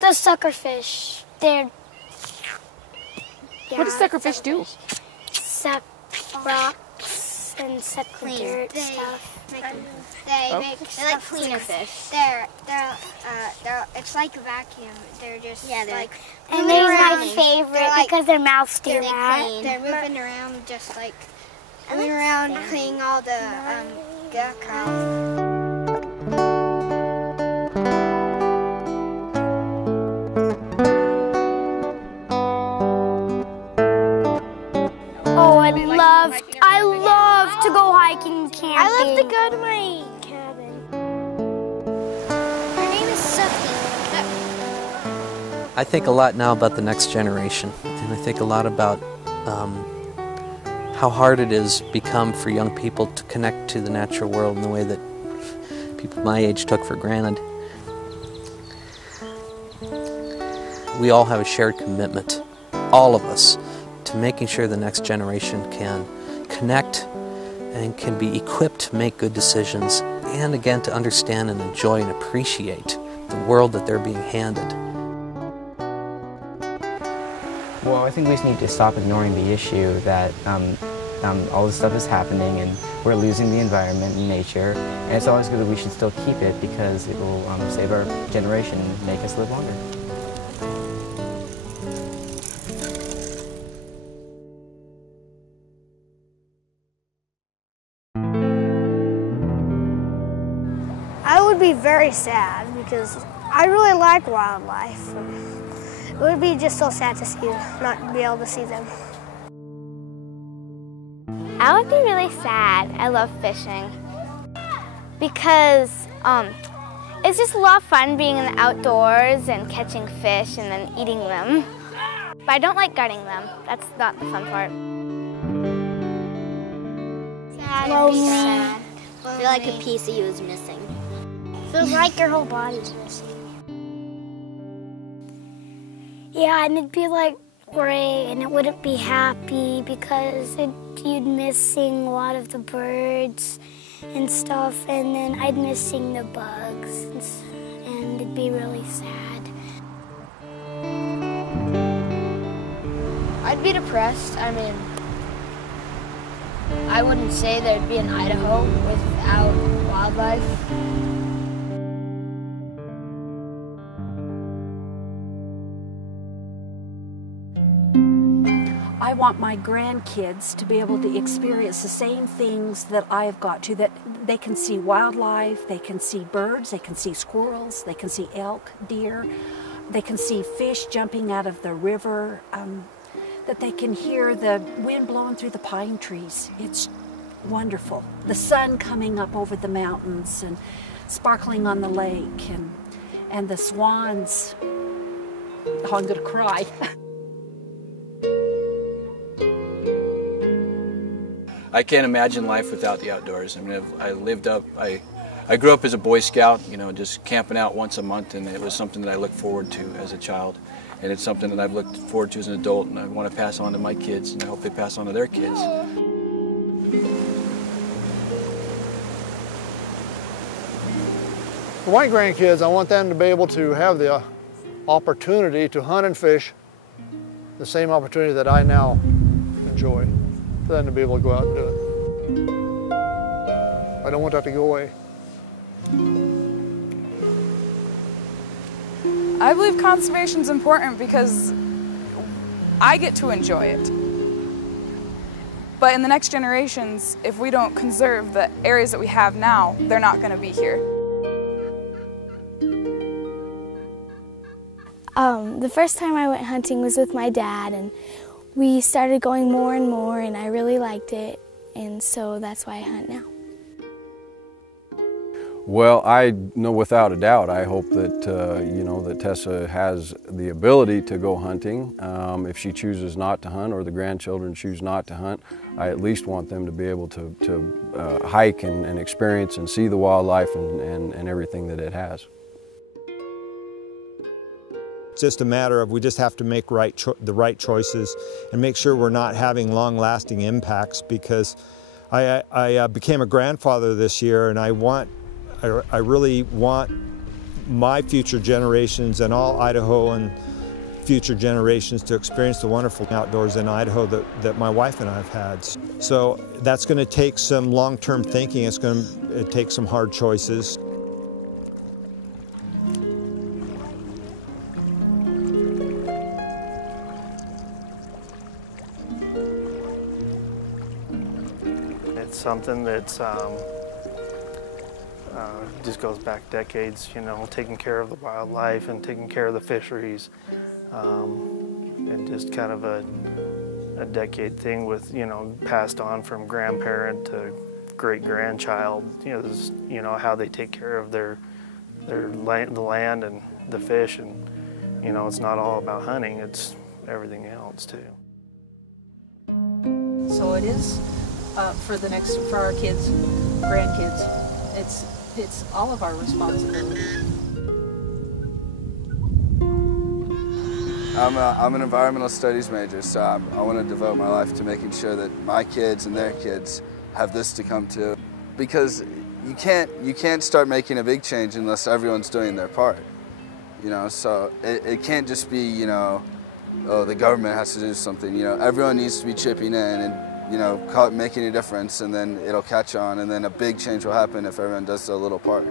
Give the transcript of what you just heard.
The suckerfish. They're... Yeah, what does suckerfish do? Suck rocks and suck dirt stuff. They like cleaner fish. It's like a vacuum. They're just like... And they're my favorite because their mouths do that. They're moving around just like... Moving around, cleaning all the gunk off. Oh, I love to go hiking and camping. I love to go to my cabin. Her name is Sucky. I think a lot now about the next generation, and I think a lot about how hard it has become for young people to connect to the natural world in the way that people my age took for granted. We all have a shared commitment, all of us, to making sure the next generation can connect and can be equipped to make good decisions, and again to understand and enjoy and appreciate the world that they're being handed. Well, I think we just need to stop ignoring the issue that all this stuff is happening and we're losing the environment and nature, and it's always good that we should still keep it because it will save our generation and make us live longer. I would be very sad because I really like wildlife. It would be just so sad to see not be able to see them. I would be really sad. I love fishing because it's just a lot of fun being in the outdoors and catching fish and then eating them. But I don't like gutting them. That's not the fun part. Sad. Lonely. I feel like a piece of you is missing. Feels like your whole body's missing. Yeah, and it'd be like gray, and it wouldn't be happy because you'd missing a lot of the birds and stuff, and then I'd missing the bugs, and it'd be really sad. I'd be depressed. I mean, I wouldn't say there'd be an Idaho without wildlife. I want my grandkids to be able to experience the same things that I've got to, that they can see wildlife, they can see birds, they can see squirrels, they can see elk, deer, they can see fish jumping out of the river, that they can hear the wind blowing through the pine trees. It's wonderful. The sun coming up over the mountains and sparkling on the lake, and the swans. Oh, I'm gonna cry. I can't imagine life without the outdoors. I mean, I grew up as a Boy Scout, you know, just camping out once a month, and it was something that I looked forward to as a child. And it's something that I've looked forward to as an adult, and I want to pass on to my kids, and I hope they pass on to their kids. For my grandkids, I want them to be able to have the opportunity to hunt and fish, the same opportunity that I now enjoy, for them to be able to go out and do it. I don't want that to go away. I believe conservation is important because I get to enjoy it. But in the next generations, if we don't conserve the areas that we have now, they're not going to be here. The first time I went hunting was with my dad, and we started going more and more, and I really liked it, and so that's why I hunt now. Well, I know without a doubt, I hope that, you know, that Tessa has the ability to go hunting. If she chooses not to hunt, or the grandchildren choose not to hunt, I at least want them to be able to hike and experience and see the wildlife and everything that it has. It's just a matter of we just have to make the right choices and make sure we're not having long-lasting impacts, because I became a grandfather this year, and I really want my future generations and all Idahoan future generations to experience the wonderful outdoors in Idaho that my wife and I have had. So that's going to take some long-term thinking. It's going to take some hard choices. It's something that's just goes back decades, you know, taking care of the wildlife and taking care of the fisheries, and just kind of a decade thing with, you know, passed on from grandparent to great-grandchild. You know, this is, you know, how they take care of the land and the fish, and, you know, it's not all about hunting, it's everything else too. So it is for our kids, grandkids. It's all of our responsibility. I'm an environmental studies major, so I want to devote my life to making sure that my kids and their kids have this to come to. Because you can't start making a big change unless everyone's doing their part. You know, so it can't just be, you know, oh, the government has to do something. You know, everyone needs to be chipping in and, you know, making a difference, and then it'll catch on, and then a big change will happen if everyone does their little part.